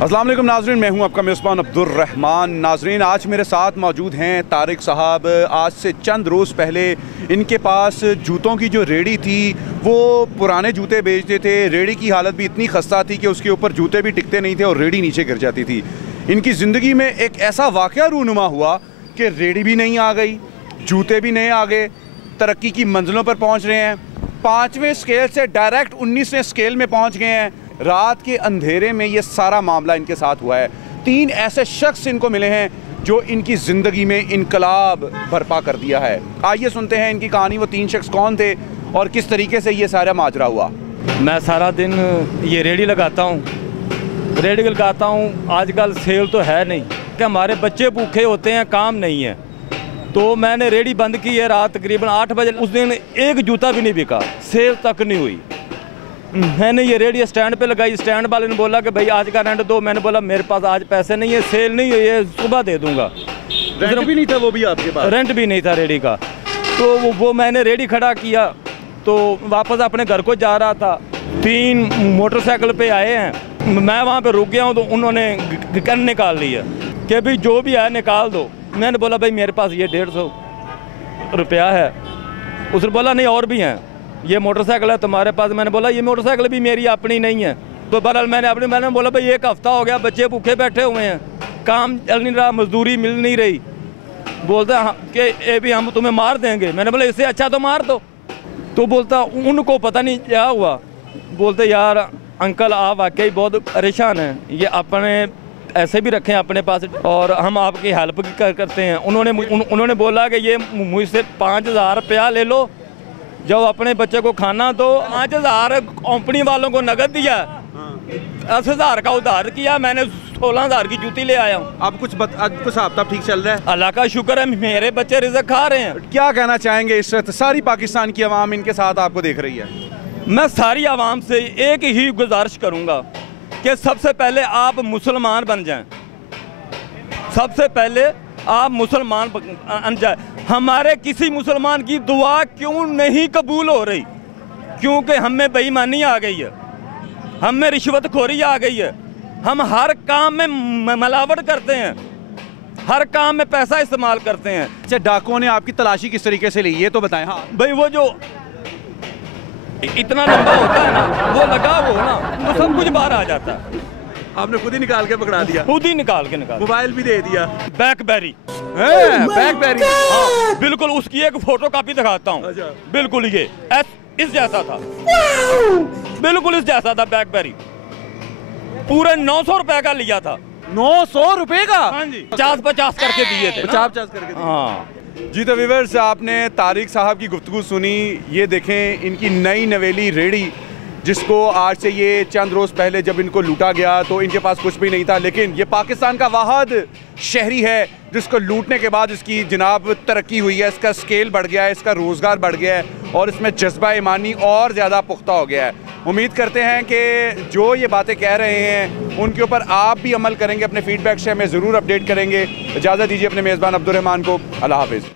अस्सलाम वालेकुम नाजरीन, मैं हूं आपका मेज़बान अब्दुर्रहमान। नाजरीन, आज मेरे साथ मौजूद हैं तारिक साहब। आज से चंद रोज़ पहले इनके पास जूतों की जो रेडी थी वो पुराने जूते बेचते थे। रेडी की हालत भी इतनी खस्ता थी कि उसके ऊपर जूते भी टिकते नहीं थे और रेडी नीचे गिर जाती थी। इनकी ज़िंदगी में एक ऐसा वाक़या रूनुमा हुआ कि रेडी भी नहीं आ गई, जूते भी नहीं आ गए, तरक्की की मंजिलों पर पहुँच रहे हैं। 5वें स्केल से डायरेक्ट 19वें स्केल में पहुँच गए हैं। रात के अंधेरे में ये सारा मामला इनके साथ हुआ है। 3 ऐसे शख्स इनको मिले हैं जो इनकी ज़िंदगी में इनकलाब बर्पा कर दिया है। आइए सुनते हैं इनकी कहानी। वो 3 शख्स कौन थे और किस तरीके से ये सारा माजरा हुआ। मैं सारा दिन ये रेडी लगाता हूँ, आजकल सेल तो है नहीं कि हमारे बच्चे भूखे होते हैं, काम नहीं है, तो मैंने रेडी बंद की है। रात तकरीबन 8 बजे उस दिन एक जूता भी नहीं बिका, सेल तक नहीं हुई। मैंने ये रेडी स्टैंड पे लगाई। स्टैंड वाले ने बोला कि भाई आज का रेंट दो। मैंने बोला मेरे पास आज पैसे नहीं है, सेल नहीं है, ये सुबह दे दूंगा। रेंट भी नहीं था, वो भी आपके पास रेंट भी नहीं था रेडी का। तो वो मैंने रेडी खड़ा किया तो वापस अपने घर को जा रहा था। 3 मोटरसाइकिल पे आए हैं, मैं वहाँ पे रुक गया हूँ तो उन्होंने गन निकाल लिया कि भाई जो भी है निकाल दो। मैंने बोला भाई मेरे पास ये 150 रुपया है। उसने बोला नहीं और भी हैं, ये मोटरसाइकिल है तुम्हारे पास। मैंने बोला ये मोटरसाइकिल भी मेरी अपनी नहीं है। तो बहरहाल मैंने बोला भाई 1 हफ्ता हो गया, बच्चे भूखे बैठे हुए हैं, काम चल नहीं रहा, मजदूरी मिल नहीं रही। बोलता कि ये भी हम तुम्हें मार देंगे। मैंने बोला इससे अच्छा तो मार दो। तो बोलता उनको पता नहीं क्या हुआ, बोलते यार अंकल आप वाकई बहुत परेशान हैं, ये अपने ऐसे भी रखें अपने पास और हम आपकी हेल्प करते हैं। उन्होंने बोला कि ये मुझसे 5000 रुपया ले लो, जब अपने बच्चे को खाना तो 5000 कंपनी वालों को नगद दिया, 10,000 का उधार किया। मैंने 16,000 की जूती ले आया हूँ। अब कुछ हिसाब ठीक चल रहा है? अल्लाह का शुक्र है, मेरे बच्चे रिज़्क खा रहे हैं। क्या कहना चाहेंगे इस वक्त सारी पाकिस्तान की आवाम इनके साथ आपको देख रही है? मैं सारी आवाम से एक ही गुजारिश करूँगा कि सबसे पहले आप मुसलमान बन जाएं। सबसे पहले आप मुसलमान बन जाए। हमारे किसी मुसलमान की दुआ क्यों नहीं कबूल हो रही? क्योंकि हम में बेईमानी आ गई है, हम में रिश्वतखोरी आ गई है, हम हर काम में मिलावट करते हैं, हर काम में पैसा इस्तेमाल करते हैं। अच्छा, डाकुओं ने आपकी तलाशी किस तरीके से ली ये तो बताएं। हाँ भाई वो जो इतना लंबा होता है ना, वो लगा हो ना तो सब कुछ बाहर आ जाता है। आपने खुद ही निकाल के पकड़ा दिया? खुद ही निकाल के मोबाइल भी दे दिया? बैकबेरी बैकबेरी, हाँ बिल्कुल, उसकी एक फोटो कॉपी दिखाता हूँ। अच्छा। बिल्कुल ये इस जैसा था, बिल्कुल इस जैसा था बैकबेरी। पूरे 900 रुपए का लिया था। 900 रुपए का? हाँ जी, 50-50 करके दिए थे। 50-50 करके दिए। हाँ जी। तो व्यूअर्स, आपने तारिक साहब की गुफ्तगू सुनी। ये देखें इनकी नई नवेली रेडी, जिसको आज से ये चंद रोज़ पहले जब इनको लूटा गया तो इनके पास कुछ भी नहीं था, लेकिन ये पाकिस्तान का वाहिद शहरी है जिसको लूटने के बाद इसकी जनाब तरक्की हुई है, इसका स्केल बढ़ गया है, इसका रोज़गार बढ़ गया है और इसमें जज्बा ईमानी और ज़्यादा पुख्ता हो गया है। उम्मीद करते हैं कि जो ये बातें कह रहे हैं उनके ऊपर आप भी अमल करेंगे। अपने फीडबैक से हमें ज़रूर अपडेट करेंगे। इजाज़त दीजिए अपने मेज़बान अब्दुर्रहमान को। अल्लाह हाफ़िज़।